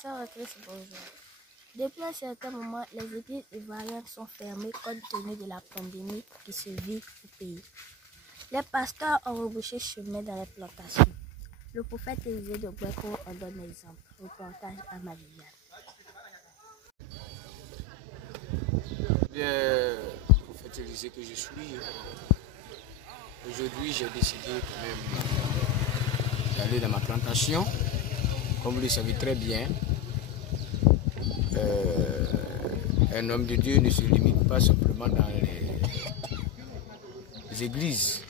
sœurs en Christ, bonjour. Depuis un certain moment, les églises ivoiriennes sont fermées compte tenu de la pandémie qui se vit au pays. Les pasteurs ont rebouché chemin dans les plantations. Le prophète Élisée de Guéco en donne l'exemple. Reportage à Malia. Bien, prophète Élisée que je suis, aujourd'hui j'ai décidé quand même d'aller dans ma plantation. Comme vous le savez très bien, un homme de Dieu ne se limite pas simplement dans les églises.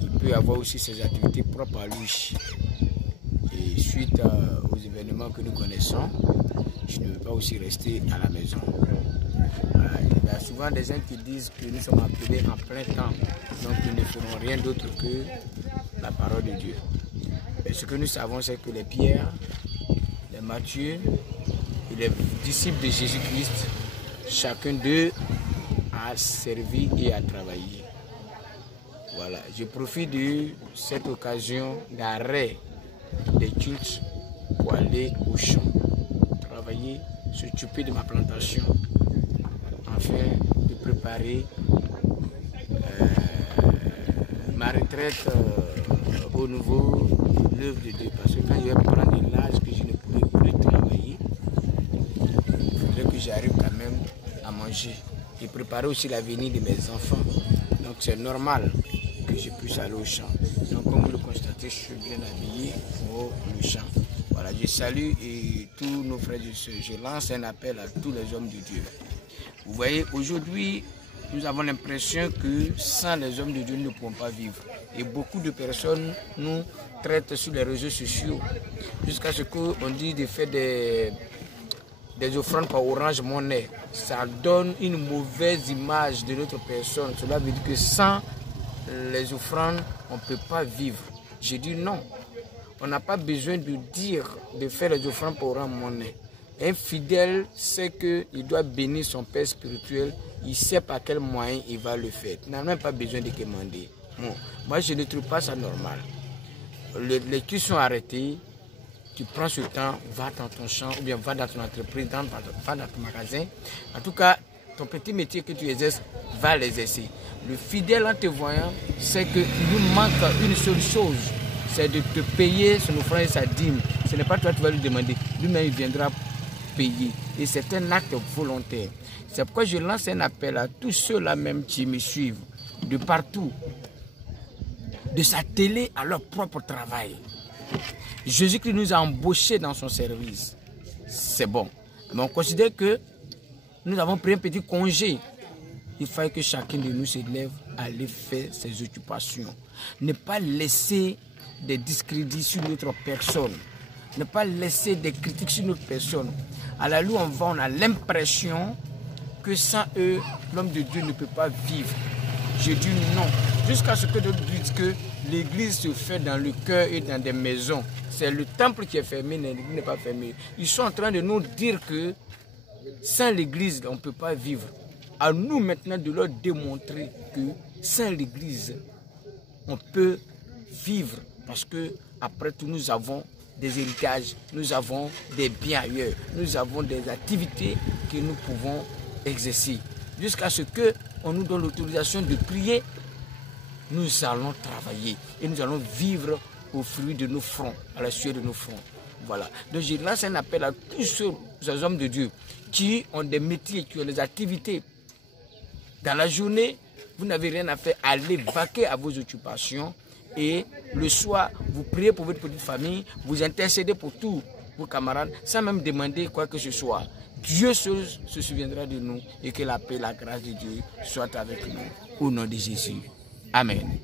Il peut avoir aussi ses activités propres à lui. Et suite aux événements que nous connaissons, je ne veux pas aussi rester à la maison. Il y a souvent des gens qui disent que nous sommes appelés en plein temps, donc nous ne ferons rien d'autre que la parole de Dieu. Mais ce que nous savons, c'est que les Pierre, les Matthieu et les disciples de Jésus-Christ, chacun d'eux a servi et a travaillé. Voilà, je profite de cette occasion d'arrêt des cultes pour aller au champ, travailler, s'occuper de ma plantation, afin de préparer ma retraite au nouveau l'œuvre de Dieu. Parce que quand je vais prendre de l'âge que je ne pourrai plus travailler, il faudrait que j'arrive quand même à manger et préparer aussi l'avenir de mes enfants. Donc c'est normal que je puisse aller au champ. Donc comme vous le constatez, je suis bien habillé pour le champ. Voilà, je salue et tous nos frères et sœurs. Je lance un appel à tous les hommes de Dieu. Vous voyez, aujourd'hui, nous avons l'impression que sans les hommes de Dieu, nous ne pouvons pas vivre. Et beaucoup de personnes nous traitent sur les réseaux sociaux jusqu'à ce qu'on dise de faire des offrandes par Orange Money. Ça donne une mauvaise image de notre personne. Cela veut dire que sans les offrandes, on ne peut pas vivre. J'ai dit non. On n'a pas besoin de dire de faire les offrandes par Orange Money. Un fidèle sait qu'il doit bénir son père spirituel. Il sait par quel moyen il va le faire. Il n'a même pas besoin de demander. Bon, moi, je ne trouve pas ça normal. Les cultes sont arrêtés. Tu prends ce temps, va dans ton champ ou bien va dans ton entreprise, va dans ton magasin. En tout cas, ton petit métier que tu exerces, va l'exercer. Le fidèle en te voyant, c'est qu'il lui manque une seule chose. C'est de te payer son offrande et sa dîme. Ce n'est pas toi qui vas lui demander. Lui-même, il viendra payer. Et c'est un acte volontaire. C'est pourquoi je lance un appel à tous ceux-là même qui me suivent, de partout, de s'atteler à leur propre travail. Jésus-Christ nous a embauchés dans son service. C'est bon. Mais on considère que nous avons pris un petit congé. Il fallait que chacun de nous se lève à aller faire ses occupations. Ne pas laisser des discrédits sur notre personne. Ne pas laisser des critiques sur notre personne. À la loupe, on a l'impression que sans eux, l'homme de Dieu ne peut pas vivre. Je dis non. Jusqu'à ce que d'autres disent que l'église se fait dans le cœur et dans des maisons. C'est le temple qui est fermé, l'église n'est pas fermée. Ils sont en train de nous dire que sans l'église, on ne peut pas vivre. À nous maintenant de leur démontrer que sans l'église, on peut vivre. Parce que après tout, nous avons des héritages, nous avons des biens ailleurs, nous avons des activités que nous pouvons exercer. Jusqu'à ce qu'on nous donne l'autorisation de prier, nous allons travailler et nous allons vivre au fruit de nos fronts, à la sueur de nos fronts. Voilà. Donc je lance un appel à tous ces hommes de Dieu qui ont des métiers, qui ont des activités. Dans la journée, vous n'avez rien à faire, allez vaquer à vos occupations. Et le soir, vous priez pour votre petite famille, vous intercédez pour tous vos camarades, sans même demander quoi que ce soit. Dieu seul se souviendra de nous et que la paix, la grâce de Dieu soit avec nous. Au nom de Jésus. Amen.